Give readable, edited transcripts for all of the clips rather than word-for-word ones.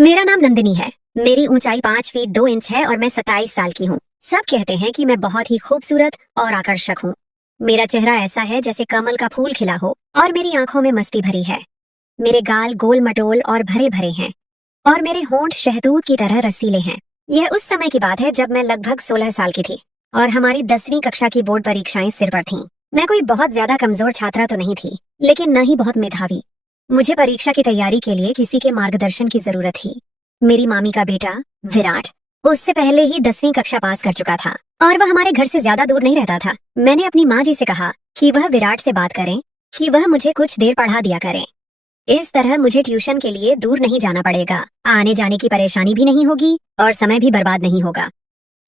मेरा नाम नंदिनी है। मेरी ऊंचाई 5 फीट 2 इंच है और मैं 27 साल की हूँ। सब कहते हैं कि मैं बहुत ही खूबसूरत और आकर्षक हूँ। मेरा चेहरा ऐसा है जैसे कमल का फूल खिला हो और मेरी आंखों में मस्ती भरी है। मेरे गाल गोल मटोल और भरे भरे हैं और मेरे होंठ शहतूत की तरह रसीले हैं। यह उस समय की बात है जब मैं लगभग 16 साल की थी और हमारी 10वीं कक्षा की बोर्ड परीक्षाएं सिर पर थीं। मैं कोई बहुत ज्यादा कमजोर छात्रा तो नहीं थी, लेकिन न ही बहुत मेधावी। मुझे परीक्षा की तैयारी के लिए किसी के मार्गदर्शन की जरूरत थी। मेरी मामी का बेटा विराट उससे पहले ही 10वीं कक्षा पास कर चुका था और वह हमारे घर से ज्यादा दूर नहीं रहता था। मैंने अपनी माँ जी से कहा कि वह विराट से बात करें कि वह मुझे कुछ देर पढ़ा दिया करें। इस तरह मुझे ट्यूशन के लिए दूर नहीं जाना पड़ेगा, आने जाने की परेशानी भी नहीं होगी और समय भी बर्बाद नहीं होगा।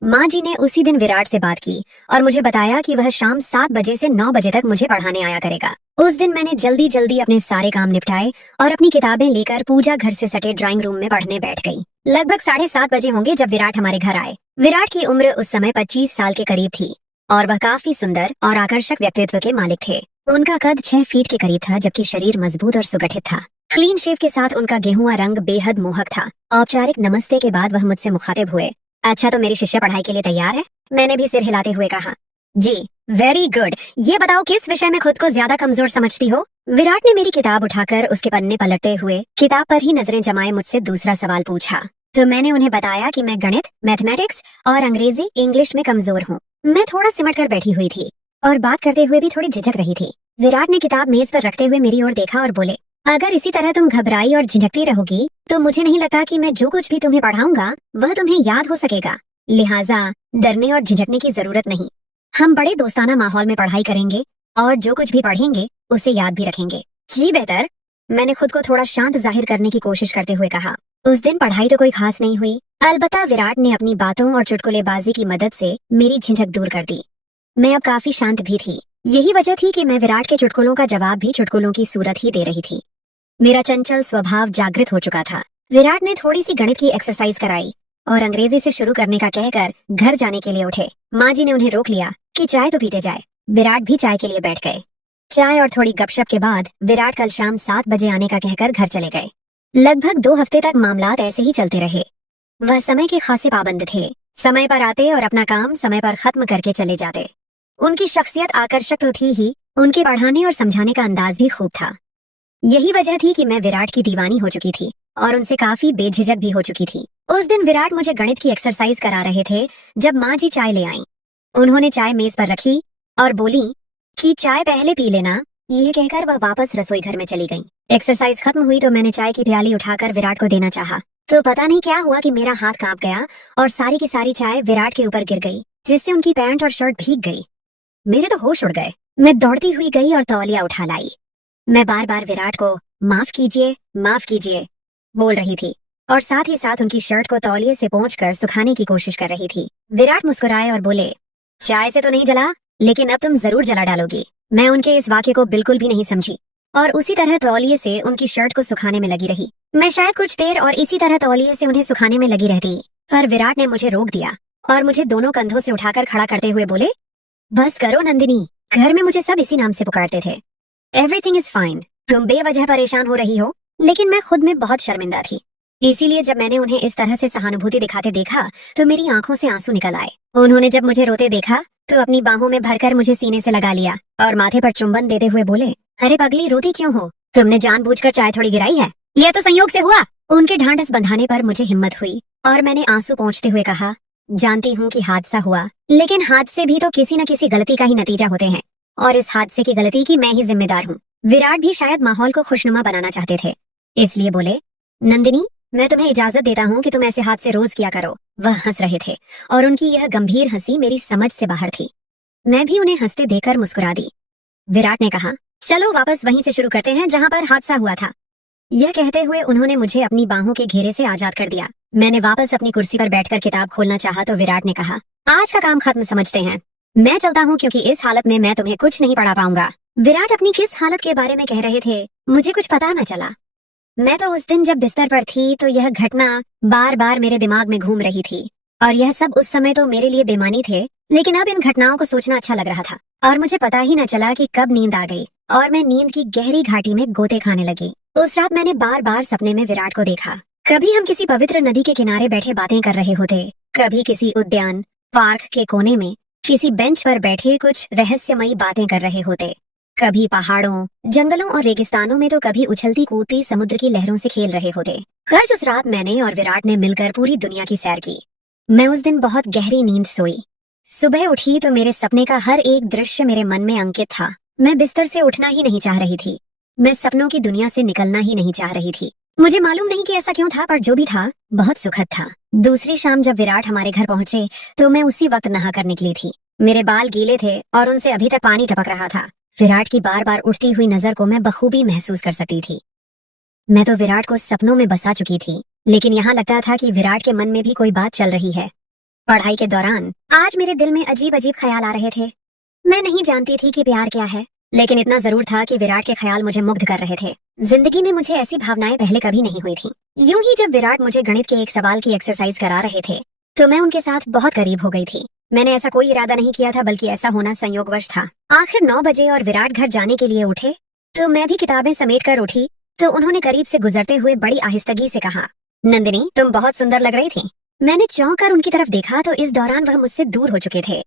माँ जी ने उसी दिन विराट से बात की और मुझे बताया कि वह शाम 7 बजे से 9 बजे तक मुझे पढ़ाने आया करेगा। उस दिन मैंने जल्दी जल्दी अपने सारे काम निपटाए और अपनी किताबें लेकर पूजा घर से सटे ड्राइंग रूम में पढ़ने बैठ गई। लगभग 7:30 बजे होंगे जब विराट हमारे घर आए। विराट की उम्र उस समय 25 साल के करीब थी और वह काफी सुंदर और आकर्षक व्यक्तित्व के मालिक थे। उनका कद 6 फीट के करीब था, जबकि शरीर मजबूत और सुगठित था। क्लीन शेव के साथ उनका गेहुआ रंग बेहद मोहक था। औपचारिक नमस्ते के बाद वह मुझसे मुखातिब हुए। अच्छा, तो मेरी शिष्या पढ़ाई के लिए तैयार है? मैंने भी सिर हिलाते हुए कहा, जी। Very good. ये बताओ किस विषय में खुद को ज्यादा कमजोर समझती हो? विराट ने मेरी किताब उठाकर उसके पन्ने पलटते हुए किताब पर ही नजरें जमाए मुझसे दूसरा सवाल पूछा। तो मैंने उन्हें बताया कि मैं गणित, मैथमेटिक्स और अंग्रेजी इंग्लिश में कमजोर हूँ। मैं थोड़ा सिमट कर बैठी हुई थी और बात करते हुए भी थोड़ी झिझक रही थी। विराट ने किताब मेज पर रखते हुए मेरी ओर देखा और बोले, अगर इसी तरह तुम घबराई और झिझकती रहोगी तो मुझे नहीं लगता कि मैं जो कुछ भी तुम्हें पढ़ाऊंगा वह तुम्हें याद हो सकेगा। लिहाजा डरने और झिझकने की जरूरत नहीं। हम बड़े दोस्ताना माहौल में पढ़ाई करेंगे और जो कुछ भी पढ़ेंगे उसे याद भी रखेंगे। जी बेहतर। मैंने खुद को थोड़ा शांत जाहिर करने की कोशिश करते हुए कहा। उस दिन पढ़ाई तो कोई खास नहीं हुई, अलबत्ता विराट ने अपनी बातों और चुटकुलेबाजी की मदद से मेरी झिझक दूर कर दी। मैं अब काफी शांत भी थी। यही वजह थी कि मैं विराट के चुटकुलों का जवाब भी चुटकुलों की सूरत ही दे रही थी। मेरा चंचल स्वभाव जागृत हो चुका था। विराट ने थोड़ी सी गणित की एक्सरसाइज कराई और अंग्रेजी से शुरू करने का कहकर घर जाने के लिए उठे। माँ जी ने उन्हें रोक लिया कि चाय तो पीते जाए। विराट भी चाय के लिए बैठ गए। चाय और थोड़ी गपशप के बाद विराट कल शाम 7 बजे आने का कहकर घर चले गए। लगभग 2 हफ्ते तक मामलात ऐसे ही चलते रहे। वह समय के खासे पाबंद थे, समय पर आते और अपना काम समय पर खत्म करके चले जाते। उनकी शख्सियत आकर्षक तो थी ही, उनके पढ़ाने और समझाने का अंदाज भी खूब था। यही वजह थी कि मैं विराट की दीवानी हो चुकी थी और उनसे काफी बेझिझक भी हो चुकी थी। उस दिन विराट मुझे गणित की एक्सरसाइज करा रहे थे जब माँ जी चाय ले आईं। उन्होंने चाय मेज पर रखी और बोली कि चाय पहले पी लेना। यह कहकर वह वापस रसोई घर में चली गईं। एक्सरसाइज खत्म हुई तो मैंने चाय की प्याली उठाकर विराट को देना चाहा, तो पता नहीं क्या हुआ कि मेरा हाथ कांप गया और सारी की सारी चाय विराट के ऊपर गिर गई, जिससे उनकी पैंट और शर्ट भीग गई। मेरे तो होश उड़ गए। मैं दौड़ती हुई गई और तौलिया उठा लाई। मैं बार बार विराट को माफ कीजिए बोल रही थी और साथ ही साथ उनकी शर्ट को तौलिए से पोंछकर सुखाने की कोशिश कर रही थी। विराट मुस्कुराए और बोले, चाय से तो नहीं जला, लेकिन अब तुम जरूर जला डालोगी। मैं उनके इस वाक्य को बिल्कुल भी नहीं समझी और उसी तरह तौलिए से उनकी शर्ट को सुखाने में लगी रही। मैं शायद कुछ देर और इसी तरह तौलिए से उन्हें सुखाने में लगी रहती, पर विराट ने मुझे रोक दिया और मुझे दोनों कंधों से उठाकर खड़ा करते हुए बोले, बस करो नंदिनी। घर में मुझे सब इसी नाम से पुकारते थे। Everything is fine. तुम बेवजह परेशान हो रही हो, लेकिन मैं खुद में बहुत शर्मिंदा थी। इसीलिए जब मैंने उन्हें इस तरह से सहानुभूति दिखाते देखा तो मेरी आंखों से आंसू निकल आए। उन्होंने जब मुझे रोते देखा तो अपनी बाहों में भरकर मुझे सीने से लगा लिया और माथे पर चुंबन देते हुए बोले, अरे पगली, रोती क्यों हो? तुमने जानबूझकर चाय थोड़ी गिराई है? यह तो संयोग से हुआ। उनके ढांढस बंधाने पर मुझे हिम्मत हुई और मैंने आंसू पोंछते हुए कहा, जानती हूँ कि हादसा हुआ, लेकिन हादसे भी तो किसी न किसी गलती का ही नतीजा होते हैं और इस हादसे की गलती की मैं ही जिम्मेदार हूँ। विराट भी शायद माहौल को खुशनुमा बनाना चाहते थे, इसलिए बोले, नंदिनी, मैं तुम्हें इजाजत देता हूँ कि तुम ऐसे हादसे रोज किया करो। वह हंस रहे थे और उनकी यह गंभीर हंसी मेरी समझ से बाहर थी। मैं भी उन्हें हंसते देखकर मुस्कुरा दी। विराट ने कहा, चलो वापस वहीं से शुरू करते हैं जहाँ पर हादसा हुआ था। यह कहते हुए उन्होंने मुझे अपनी बाहों के घेरे से आजाद कर दिया। मैंने वापस अपनी कुर्सी पर बैठकर किताब खोलना चाहा तो विराट ने कहा, आज का काम खत्म समझते हैं, मैं चलता हूँ क्योंकि इस हालत में मैं तुम्हें कुछ नहीं पढ़ा पाऊंगा। विराट अपनी किस हालत के बारे में कह रहे थे मुझे कुछ पता न चला। मैं तो उस दिन जब बिस्तर पर थी तो यह घटना बार बार मेरे दिमाग में घूम रही थी और यह सब उस समय तो मेरे लिए बेमानी थे, लेकिन अब इन घटनाओं को सोचना अच्छा लग रहा था और मुझे पता ही न चला कि कब नींद आ गई और मैं नींद की गहरी घाटी में गोते खाने लगी। उस रात मैंने बार बार सपने में विराट को देखा कभी हम किसी पवित्र नदी के किनारे बैठे बातें कर रहे होते, कभी किसी उद्यान पार्क के कोने में किसी बेंच पर बैठे कुछ रहस्यमयी बातें कर रहे होते, कभी पहाड़ों जंगलों और रेगिस्तानों में तो कभी उछलती कूदती समुद्र की लहरों से खेल रहे होते। खैर उस रात मैंने और विराट ने मिलकर पूरी दुनिया की सैर की। मैं उस दिन बहुत गहरी नींद सोई। सुबह उठी तो मेरे सपने का हर एक दृश्य मेरे मन में अंकित था। मैं बिस्तर से उठना ही नहीं चाह रही थी। मैं सपनों की दुनिया से निकलना ही नहीं चाह रही थी। मुझे मालूम नहीं कि ऐसा क्यों था, पर जो भी था बहुत सुखद था। दूसरी शाम जब विराट हमारे घर पहुंचे तो मैं उसी वक्त नहाकर निकली थी। मेरे बाल गीले थे और उनसे अभी तक पानी टपक रहा था। विराट की बार बार उठती हुई नजर को मैं बखूबी महसूस कर सकती थी। मैं तो विराट को सपनों में बसा चुकी थी, लेकिन यहाँ लगता था कि विराट के मन में भी कोई बात चल रही है। पढ़ाई के दौरान आज मेरे दिल में अजीब अजीब ख्याल आ रहे थे। मैं नहीं जानती थी कि प्यार क्या है, लेकिन इतना जरूर था कि विराट के ख्याल मुझे मुग्ध कर रहे थे। जिंदगी में मुझे ऐसी भावनाएं पहले कभी नहीं हुई थी। यूं ही जब विराट मुझे गणित के एक सवाल की एक्सरसाइज करा रहे थे तो मैं उनके साथ बहुत करीब हो गई थी। मैंने ऐसा कोई इरादा नहीं किया था, बल्कि ऐसा होना संयोगवश था। आखिर 9 बजे और विराट घर जाने के लिए उठे तो मैं भी किताबें समेट कर उठी तो उन्होंने करीब से गुजरते हुए बड़ी आहिस्तगी से कहा, नंदिनी तुम बहुत सुंदर लग रही थी। मैंने चौंक कर उनकी तरफ देखा तो इस दौरान वह मुझसे दूर हो चुके थे।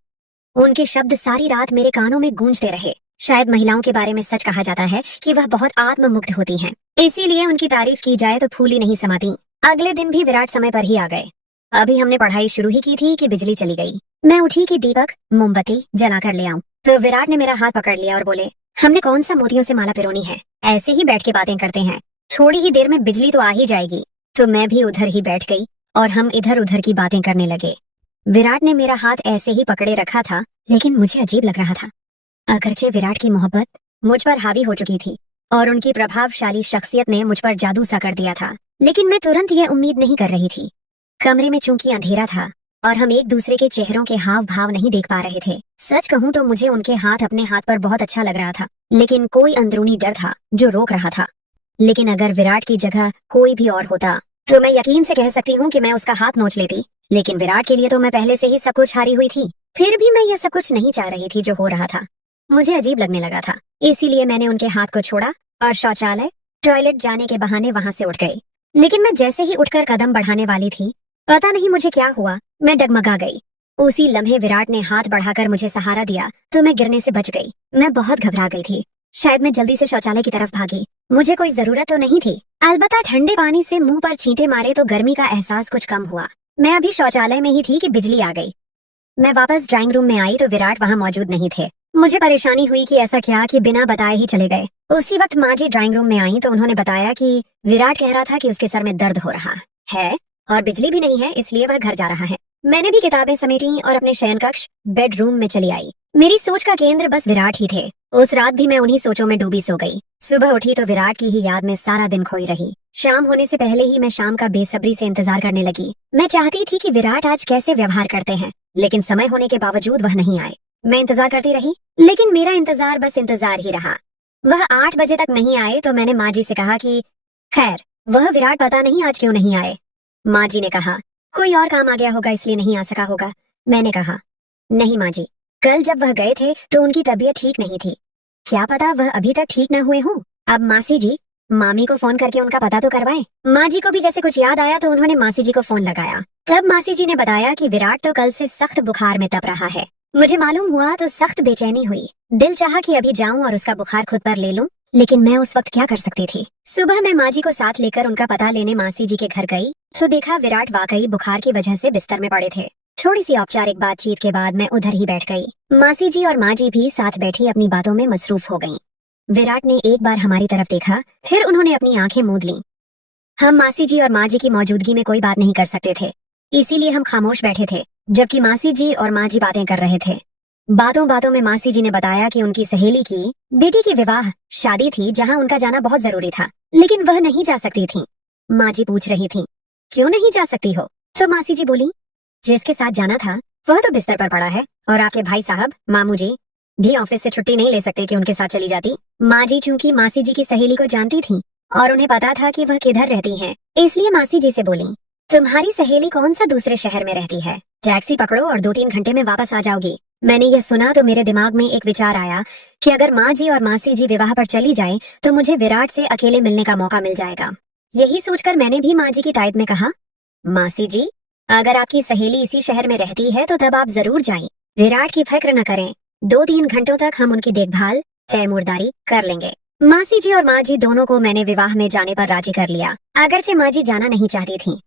उनके शब्द सारी रात मेरे कानों में गूंजते रहे। शायद महिलाओं के बारे में सच कहा जाता है कि वह बहुत आत्ममुग्ध होती हैं, इसीलिए उनकी तारीफ की जाए तो फूली नहीं समाती। अगले दिन भी विराट समय पर ही आ गए। अभी हमने पढ़ाई शुरू ही की थी कि बिजली चली गई। मैं उठी कि दीपक मोमबत्ती जला कर ले आऊं, तो विराट ने मेरा हाथ पकड़ लिया और बोले, हमने कौन सा मोतियों से माला पिरोनी है, ऐसे ही बैठ के बातें करते हैं, थोड़ी ही देर में बिजली तो आ ही जाएगी। तो मैं भी उधर ही बैठ गई और हम इधर उधर की बातें करने लगे। विराट ने मेरा हाथ ऐसे ही पकड़े रखा था, लेकिन मुझे अजीब लग रहा था। अगरचे विराट की मोहब्बत मुझ पर हावी हो चुकी थी और उनकी प्रभावशाली शख्सियत ने मुझ पर जादू सा कर दिया था, लेकिन मैं तुरंत यह उम्मीद नहीं कर रही थी। कमरे में चूंकि अंधेरा था और हम एक दूसरे के चेहरों के हाव भाव नहीं देख पा रहे थे। सच कहूं तो मुझे उनके हाथ अपने हाथ पर बहुत अच्छा लग रहा था, लेकिन कोई अंदरूनी डर था जो रोक रहा था। लेकिन अगर विराट की जगह कोई भी और होता तो मैं यकीन से कह सकती हूँ कि मैं उसका हाथ नोच लेती, लेकिन विराट के लिए तो मैं पहले से ही सब कुछ हारी हुई थी। फिर भी मैं यह सब कुछ नहीं चाह रही थी जो हो रहा था। मुझे अजीब लगने लगा था, इसीलिए मैंने उनके हाथ को छोड़ा और शौचालय टॉयलेट जाने के बहाने वहां से उठ गई। लेकिन मैं जैसे ही उठकर कदम बढ़ाने वाली थी, पता नहीं मुझे क्या हुआ, मैं डगमगा गई। उसी लम्हे विराट ने हाथ बढ़ाकर मुझे सहारा दिया तो मैं गिरने से बच गई। मैं बहुत घबरा गई थी। शायद मैं जल्दी से शौचालय की तरफ भागी। मुझे कोई जरूरत तो नहीं थी, अलबत्ता ठंडे पानी से मुंह पर छींटे मारे तो गर्मी का एहसास कुछ कम हुआ। मैं अभी शौचालय में ही थी कि बिजली आ गई। मैं वापस ड्राइंग रूम में आई तो विराट वहाँ मौजूद नहीं थे। मुझे परेशानी हुई कि ऐसा क्या कि बिना बताए ही चले गए। उसी वक्त माँ जी ड्राइंग रूम में आई तो उन्होंने बताया कि विराट कह रहा था कि उसके सर में दर्द हो रहा है और बिजली भी नहीं है, इसलिए वह घर जा रहा है। मैंने भी किताबें समेटी और अपने शयन कक्ष बेडरूम में चली आई। मेरी सोच का केंद्र बस विराट ही थे। उस रात भी मैं उन्हीं सोचों में डूबी सो गई। सुबह उठी तो विराट की ही याद में सारा दिन खोई रही। शाम होने से पहले ही मैं शाम का बेसब्री से इंतजार करने लगी। मैं चाहती थी कि विराट आज कैसे व्यवहार करते हैं, लेकिन समय होने के बावजूद वह नहीं आए। मैं इंतजार करती रही, लेकिन मेरा इंतजार बस इंतजार ही रहा। वह 8 बजे तक नहीं आए तो मैंने माँ जी से कहा कि खैर वह विराट पता नहीं आज क्यों नहीं आए। माँ जी ने कहा कोई और काम आ गया होगा इसलिए नहीं आ सका होगा। मैंने कहा नहीं माँ जी, कल जब वह गए थे तो उनकी तबीयत ठीक नहीं थी, क्या पता वह अभी तक ठीक न हुए हों। अब मासी जी मामी को फोन करके उनका पता तो करवाए। माँ जी को भी जैसे कुछ याद आया तो उन्होंने मासी जी को फोन लगाया। तब मासी जी ने बताया कि विराट तो कल से सख्त बुखार में तप रहा है। मुझे मालूम हुआ तो सख्त बेचैनी हुई। दिल चाहा कि अभी जाऊं और उसका बुखार खुद पर ले लूं, लेकिन मैं उस वक्त क्या कर सकती थी। सुबह मैं माँ जी को साथ लेकर उनका पता लेने मासी जी के घर गई तो देखा विराट वाकई बुखार की वजह से बिस्तर में पड़े थे। थोड़ी सी औपचारिक बातचीत के बाद मैं उधर ही बैठ गई। मासी जी और माँ जी भी साथ बैठी अपनी बातों में मसरूफ हो गईं। विराट ने एक बार हमारी तरफ देखा, फिर उन्होंने अपनी आंखें मूंद लीं। हम मासी जी और माँ जी की मौजूदगी में कोई बात नहीं कर सकते थे, इसीलिए हम खामोश बैठे थे जबकि मासी जी और माँ जी बातें कर रहे थे। बातों बातों में मासी जी ने बताया कि उनकी सहेली की बेटी की विवाह शादी थी जहाँ उनका जाना बहुत जरूरी था, लेकिन वह नहीं जा सकती थी। माँ जी पूछ रही थी क्यों नहीं जा सकती हो, तो मासी जी बोली जिसके साथ जाना था वह तो बिस्तर पर पड़ा है और आपके भाई साहब मामू जी भी ऑफिस से छुट्टी नहीं ले सकते कि उनके साथ चली जाती। माँ जी चूंकि मासी जी की सहेली को जानती थी और उन्हें पता था कि वह किधर रहती है, इसलिए मासी जी से बोली तुम्हारी सहेली कौन सा दूसरे शहर में रहती है, टैक्सी पकड़ो और 2-3 घंटे में वापस आ जाओगी। मैंने यह सुना तो मेरे दिमाग में एक विचार आया कि अगर माँ जी और मासी जी विवाह पर चली जाए तो मुझे विराट से अकेले मिलने का मौका मिल जाएगा। यही सोचकर मैंने भी माँ जी की तायद में कहा, मासी जी, अगर आपकी सहेली इसी शहर में रहती है तो तब आप जरूर जाएं। विराट की फिक्र न करें, 2-3 घंटों तक हम उनकी देखभाल तैमूरदारी कर लेंगे। मासी जी और माँ जी दोनों को मैंने विवाह में जाने पर राजी कर लिया, अगरचे माँ जी जाना नहीं चाहती थी।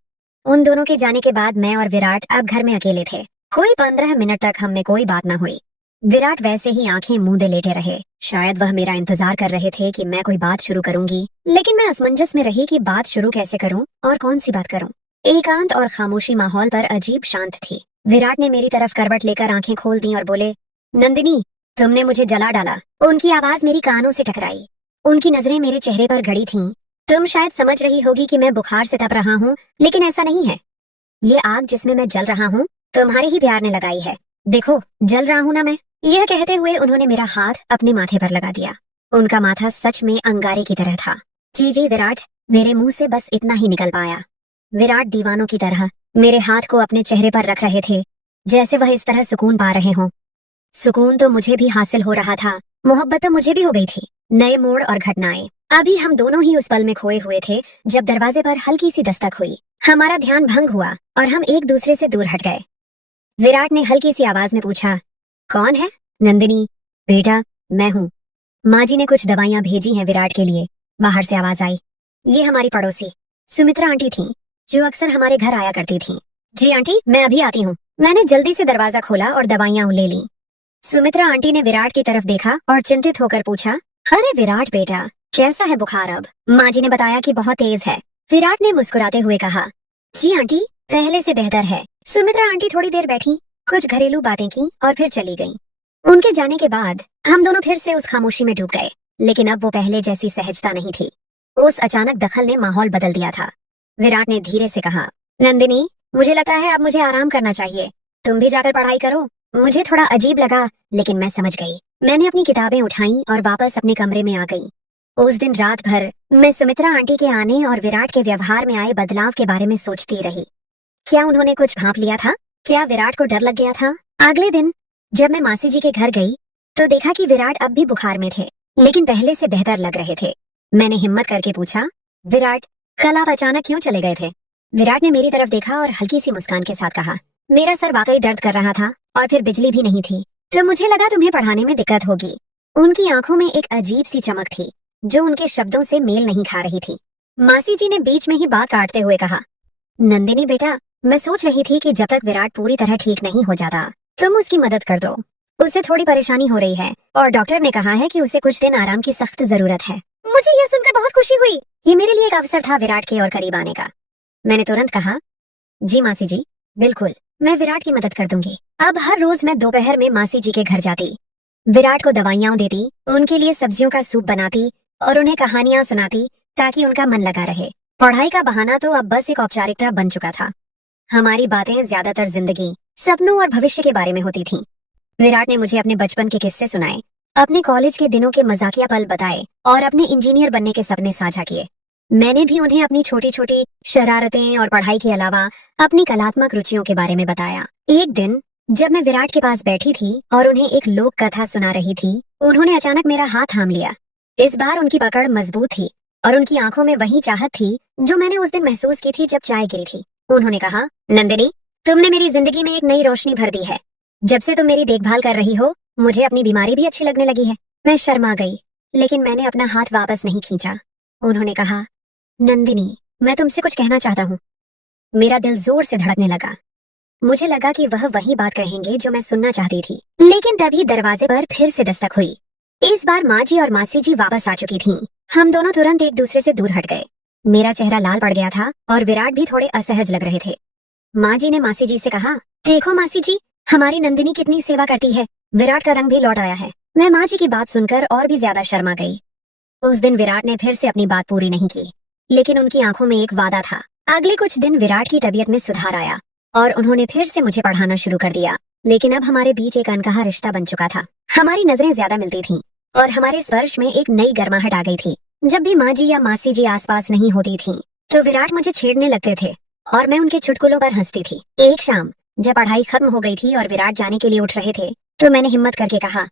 उन दोनों के जाने के बाद मैं और विराट अब घर में अकेले थे। कोई 15 मिनट तक हम में कोई बात न हुई। विराट वैसे ही आंखें मूंदे लेटे रहे। शायद वह मेरा इंतजार कर रहे थे कि मैं कोई बात शुरू करूंगी, लेकिन मैं असमंजस में रही कि बात शुरू कैसे करूं और कौन सी बात करूं। एकांत और खामोशी माहौल पर अजीब शांत थी। विराट ने मेरी तरफ करवट लेकर आंखें खोल दी और बोले, नंदिनी, तुमने मुझे जला डाला। उनकी आवाज मेरी कानों से टकराई। उनकी नजरें मेरे चेहरे पर गड़ी थीं। तुम शायद समझ रही होगी कि मैं बुखार से तप रहा हूँ, लेकिन ऐसा नहीं है। ये आग जिसमें मैं जल रहा हूँ तुम्हारे ही प्यार ने लगाई है। देखो, जल रहा हूँ ना मैं। यह कहते हुए उन्होंने मेरा हाथ अपने माथे पर लगा दिया। उनका माथा सच में अंगारे की तरह था। जी विराट, मेरे मुंह से बस इतना ही निकल पाया। विराट दीवानों की तरह मेरे हाथ को अपने चेहरे पर रख रहे थे, जैसे वह इस तरह सुकून पा रहे हों। सुकून तो मुझे भी हासिल हो रहा था, मोहब्बत तो मुझे भी हो गई थी। नए मोड़ और घटनाएं। अभी हम दोनों ही उस पल में खोए हुए थे जब दरवाजे पर हल्की सी दस्तक हुई। हमारा ध्यान भंग हुआ और हम एक दूसरे से दूर हट गए। विराट ने हल्की सी आवाज में पूछा, कौन है? नंदिनी, बेटा, मैं हूँ। माँ जी ने कुछ दवाइयाँ भेजी हैं विराट के लिए। बाहर से आवाज आई। ये हमारी पड़ोसी सुमित्रा आंटी थी, जो अक्सर हमारे घर आया करती थी। जी आंटी, मैं अभी आती हूँ। मैंने जल्दी से दरवाजा खोला और दवाइयाँ ले ली। सुमित्रा आंटी ने विराट की तरफ देखा और चिंतित होकर पूछा, अरे विराट बेटा, कैसा है बुखार अब? माँ जी ने बताया कि बहुत तेज है। विराट ने मुस्कुराते हुए कहा, जी आंटी, पहले से बेहतर है। सुमित्रा आंटी थोड़ी देर बैठी, कुछ घरेलू बातें की और फिर चली गईं। उनके जाने के बाद हम दोनों फिर से उस खामोशी में डूब गए, लेकिन अब वो पहले जैसी सहजता नहीं थी। उस अचानक दखल ने माहौल बदल दिया था। विराट ने धीरे से कहा, नंदिनी, मुझे लगता है अब मुझे आराम करना चाहिए। तुम भी जाकर पढ़ाई करो। मुझे थोड़ा अजीब लगा, लेकिन मैं समझ गई। मैंने अपनी किताबें उठाई और वापस अपने कमरे में आ गई। उस दिन रात भर मैं सुमित्रा आंटी के आने और विराट के व्यवहार में आए बदलाव के बारे में सोचती रही। क्या उन्होंने कुछ भांप लिया था? क्या विराट को डर लग गया था? अगले दिन जब मैं मासी जी के घर गई तो देखा कि विराट अब भी बुखार में थे, लेकिन पहले से बेहतर लग रहे थे। मैंने हिम्मत करके पूछा, विराट, कल आप अचानक क्यों चले गए थे? विराट ने मेरी तरफ देखा और हल्की सी मुस्कान के साथ कहा, मेरा सर वाकई दर्द कर रहा था और फिर बिजली भी नहीं थी, तो मुझे लगा तुम्हें पढ़ाने में दिक्कत होगी। उनकी आंखों में एक अजीब सी चमक थी जो उनके शब्दों से मेल नहीं खा रही थी। मासी जी ने बीच में ही बात काटते हुए कहा, नंदिनी बेटा, मैं सोच रही थी कि जब तक विराट पूरी तरह ठीक नहीं हो जाता तुम उसकी मदद कर दो। उसे थोड़ी परेशानी हो रही है और डॉक्टर ने कहा है कि उसे कुछ दिन आराम की सख्त जरूरत है। मुझे यह सुनकर बहुत खुशी हुई। ये मेरे लिए एक अवसर था विराट के और करीब आने का। मैंने तुरंत कहा, जी मासी जी, बिल्कुल, मैं विराट की मदद कर दूंगी। अब हर रोज मैं दोपहर में मासी जी के घर जाती, विराट को दवाइयां देती, उनके लिए सब्जियों का सूप बनाती और उन्हें कहानियां सुनाती ताकि उनका मन लगा रहे। पढ़ाई का बहाना तो अब बस एक औपचारिकता बन चुका था। हमारी बातें ज्यादातर जिंदगी, सपनों और भविष्य के बारे में होती थीं। विराट ने मुझे अपने बचपन के किस्से सुनाए, अपने कॉलेज के दिनों के मजाकिया पल बताए और अपने इंजीनियर बनने के सपने साझा किए। मैंने भी उन्हें अपनी छोटी छोटी शरारतें और पढ़ाई के अलावा अपनी कलात्मक रुचियों के बारे में बताया। एक दिन जब मैं विराट के पास बैठी थी और उन्हें एक लोक कथा सुना रही थी, उन्होंने अचानक मेरा हाथ थाम लिया। इस बार उनकी पकड़ मजबूत थी और उनकी आंखों में वही चाहत थी जो मैंने उस दिन महसूस की थी जब चाय गिरी थी। उन्होंने कहा, नंदिनी, तुमने मेरी जिंदगी में एक नई रोशनी भर दी है। जब से तुम मेरी देखभाल कर रही हो, मुझे अपनी बीमारी भी अच्छी लगने लगी है। मैं शर्मा गई, लेकिन मैंने अपना हाथ वापस नहीं खींचा। उन्होंने कहा, नंदिनी, मैं तुमसे कुछ कहना चाहता हूँ। मेरा दिल जोर से धड़कने लगा। मुझे लगा कि वह वही बात कहेंगे जो मैं सुनना चाहती थी, लेकिन तभी दरवाजे पर फिर से दस्तक हुई। इस बार माँ जी और मासी जी वापस आ चुकी थीं। हम दोनों तुरंत एक दूसरे से दूर हट गए। मेरा चेहरा लाल पड़ गया था और विराट भी थोड़े असहज लग रहे थे। माँ जी ने मासी जी से कहा, देखो मासी जी, हमारी नंदिनी कितनी सेवा करती है। विराट का रंग भी लौट आया है। मैं माँ जी की बात सुनकर और भी ज्यादा शर्मा गई। उस दिन विराट ने फिर से अपनी बात पूरी नहीं की, लेकिन उनकी आंखों में एक वादा था। अगले कुछ दिन विराट की तबीयत में सुधार आया और उन्होंने फिर से मुझे पढ़ाना शुरू कर दिया। लेकिन अब हमारे बीच एक अनकहा रिश्ता बन चुका था। हमारी नजरें ज्यादा मिलती थीं और हमारे स्पर्श में एक नई गर्माहट आ गई थी। जब भी माँ जी या मासी जी आसपास नहीं होती थीं, तो विराट मुझे छेड़ने लगते थे और मैं उनके चुटकुलों पर हंसती थी। एक शाम जब पढ़ाई खत्म हो गई थी और विराट जाने के लिए उठ रहे थे, तो मैंने हिम्मत करके कहा,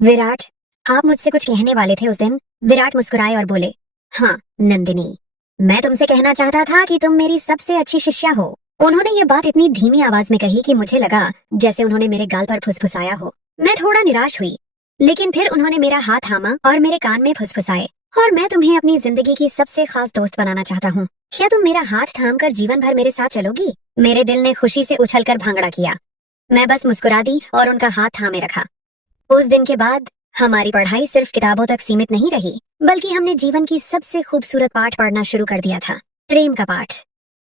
विराट, आप मुझसे कुछ कहने वाले थे उस दिन। विराट मुस्कुराए और बोले, हाँ नंदिनी, मैं तुमसे कहना चाहता था कि तुम मेरी सबसे अच्छी शिष्या हो। उन्होंने ये बात इतनी धीमी आवाज में कही कि मुझे लगा जैसे उन्होंने मेरे गाल पर फुसफुसाया हो। मैं थोड़ा निराश हुई, लेकिन फिर उन्होंने मेरा हाथ थामा और मेरे कान में फुसफुसाए, और मैं तुम्हें अपनी जिंदगी की सबसे खास दोस्त बनाना चाहता हूँ। क्या तुम मेरा हाथ थाम कर जीवन भर मेरे साथ चलोगी? मेरे दिल ने खुशी से उछलकर भांगड़ा किया। मैं बस मुस्कुरा दी और उनका हाथ थामे रखा। उस दिन के बाद हमारी पढ़ाई सिर्फ किताबों तक सीमित नहीं रही, बल्कि हमने जीवन की सबसे खूबसूरत पाठ पढ़ना शुरू कर दिया था, प्रेम का पाठ।